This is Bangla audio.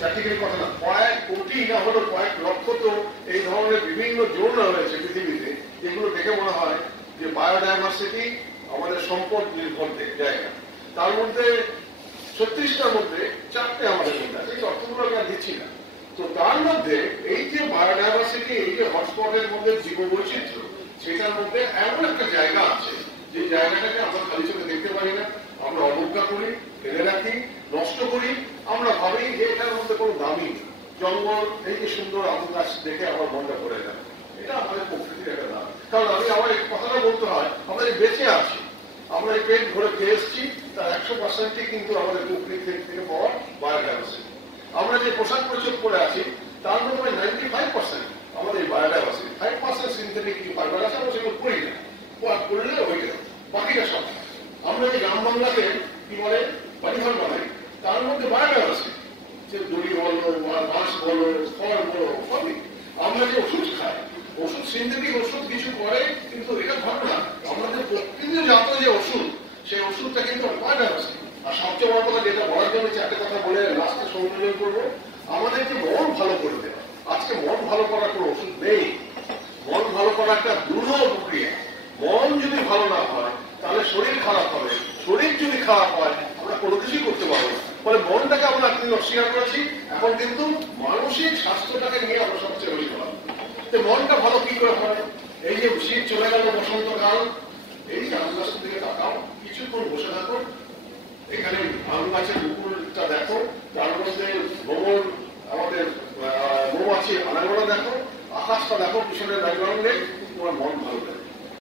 চারটিখানি কথা না, কয়েক কোটি না হলো কয়েক লক্ষ তো এই ধরনের বিভিন্ন জোন রয়েছে পৃথিবীতে, যেগুলো দেখে মনে হয় যে বায়োডাইভার্সিটি আমাদের সম্পদ নির্ভর জায়গা। তার মধ্যে 36টার মধ্যে 4টে আমাদের মধ্যে আছে, এই অর্থগুলো আমি আর দিচ্ছি না। তো তার মধ্যে এই যে বায়োডাইভার্সিটি, এই যে হটস্পটের মধ্যে জীববৈচিত্র্য, সেটার মধ্যে এমন একটা জায়গা আছে যে জায়গাটাকে আমরা খালি চোখে দেখতে পারি না, আমরা অবজ্ঞা করি, ফেলে রাখি, নষ্ট করি। আমরা ভাবি যে এটার মধ্যে কোনো দামি জঙ্গল, এই যে সুন্দর আম গাছ দেখে আমার মনটা করে যায়, এটা আমাদের প্রকৃতির একটা দাম। কারণ আমি আমার এই কথাটা বলতে হয়, আমরা বেঁচে আছি, আমরা এই পেট ভরে খেয়ে এসেছি, তার 100%ই কিন্তু আমাদের প্রকৃতি থেকে পাওয়া বায়োডাইভার্সিটি। আমরা যে পোশাক পরিচ্ছদ করে আছি তার মধ্যে 95% আমাদের বায়োডাইভার্সিটি, 5% সিনথেটিক কিছু ফাইবার আছে, আমরা সেগুলো করি না, করলে ওইটা বাকিটা সব। আমরা যে গ্রাম বাংলাতে কি বলে বাড়িঘর বানাই, তার মধ্যে বায়োডাইভার্সিটি, যে দড়ি বলো, বাঁশ বলো, খড় বলো, সবই। আমরা যে ওষুধ খাই, ওষুধ সিনথেটিক ওষুধ কিছু করে, কিন্তু এটা ঘটনা আমাদের প্রকৃতিজাত যে ওষুধ, সেই ওষুধটা কিন্তু বায়োডাইভার্সিটি। আর সবচেয়ে বড় কথা যেটা বলার জন্য চারটে কথা বলে লাস্টে সংযোজন করবো, আমাদেরকে মন ভালো করে দেওয়া। আজকে মন ভালো করার কোনো ওষুধ নেই, মন ভালো করা একটা দুর্লভ প্রক্রিয়া। মন যদি ভালো না হয় তাহলে শরীর খারাপ হবে, শরীর যদি খারাপ হয় আমরা কোনো কিছুই করতে পারবো না। ফলে মনটাকে আমরা একদিন অস্বীকার করেছি, এখন কিন্তু মানসিক স্বাস্থ্যটাকে নিয়ে আমরা সবচেয়ে বেশি ভালো। মনটা ভালো কি করে হয়? এই যে শীত চলে গেল, বসন্তকাল, এই যে আম গাছের দিকে তাকাও, কিছুক্ষণ বসে থাকো, এখানে আম গাছের মুকুলটা দেখো, তার মধ্যে ভ্রমণ আমাদের মৌমাছি আনাগোনা দেখো, আকাশটা দেখো, পিছনে ব্যাকগ্রাউন্ডে, তোমার মন ভালো।